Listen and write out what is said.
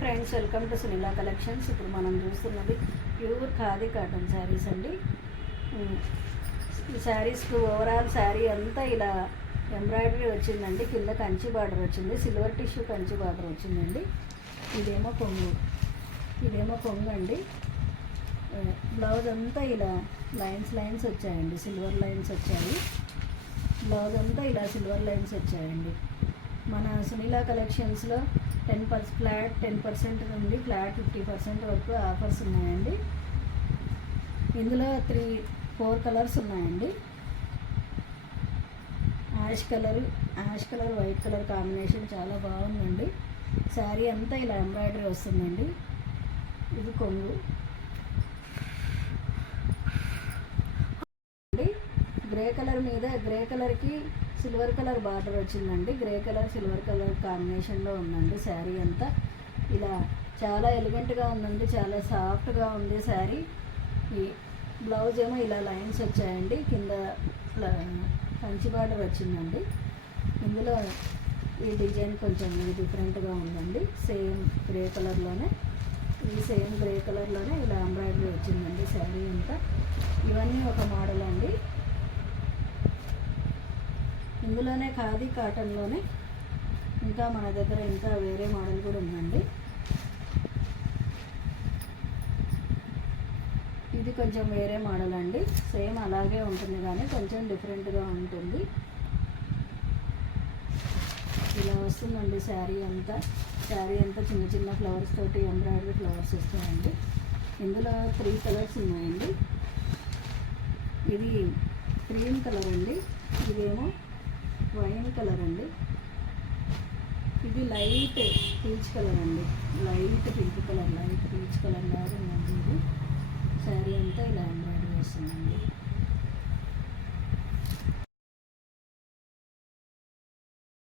Friends, welcome to Sunila collections. ఇప్పుడు మనం చూస్తున్నది ప్యూర్ ఖాదీ కాటన్ శారీస్ అండి. ఈ శారీస్కి ఓవరాల్ శారీ అంతా ఇలా ఎంబ్రాయిడరీ వచ్చిందండి. కింద కంచి బార్డర్ వచ్చింది, సిల్వర్ టిష్యూ కంచి బార్డర్ వచ్చిందండి. ఇదేమో కొంగు అండి. బ్లౌజ్ అంతా ఇలా లైన్స్ వచ్చాయండి, సిల్వర్ లైన్స్ వచ్చాయి. బ్లౌజ్ అంతా ఇలా సిల్వర్ లైన్స్ వచ్చాయండి. మన సునీలా కలెక్షన్స్లో ఫ్లాట్ 10% నుండి ఫ్లాట్ 50% వరకు ఆఫర్స్ ఉన్నాయండి. ఇందులో 4 కలర్స్ ఉన్నాయండి. Ash colour white colour combination చాలా బాగుందండి. శారీ అంతా ఇలా ఎంబ్రాయిడరీ వస్తుందండి. ఇది కొంగు. గ్రే కలర్ మీద గ్రే కలర్కి సిల్వర్ కలర్ బార్డర్ వచ్చిందండి. గ్రే కలర్ సిల్వర్ కలర్ కాంబినేషన్లో ఉందండి. శారీ అంతా ఇలా చాలా ఎలిగెంట్గా ఉందండి, చాలా సాఫ్ట్గా ఉంది శారీ. ఈ బ్లౌజ్ ఏమో ఇలా లైన్స్ వచ్చాయండి, కింద కంచి బార్డర్ వచ్చిందండి. ఇందులో ఈ డిజైన్ కొంచెం డిఫరెంట్గా ఉందండి. సేమ్ గ్రే కలర్లోనే ఇలా ఎంబ్రాయిడరీ వచ్చిందండి శారీ అంతా. ఇవన్నీ ఒక మోడల్ అండి. ఇందులోనే ఖాదీ కాటన్లోనే ఇంకా మన దగ్గర ఇంకా వేరే మోడల్ కూడా ఉందండి. ఇది కొంచెం వేరే మోడల్ అండి. సేమ్ అలాగే ఉంటుంది కానీ కొంచెం డిఫరెంట్గా ఉంటుంది. ఇలా వస్తుందండి శారీ అంతా చిన్న చిన్న ఫ్లవర్స్ తోటి ఎంబ్రాయిడరీ ఫ్లవర్స్ వస్తాయండి. ఇందులో 3 కలర్స్ ఉన్నాయండి. ఇది క్రీమ్ కలర్ అండి, ఇదేమో వైన్ కలర్ అండి, ఇది లైట్ పీచ్ కలర్ అండి. Light pink colour, light peach colour లాగా ఉందండి. ఇది శారీ అంతా ఇలా ఎంబ్రాయిడరీ వస్తుందండి.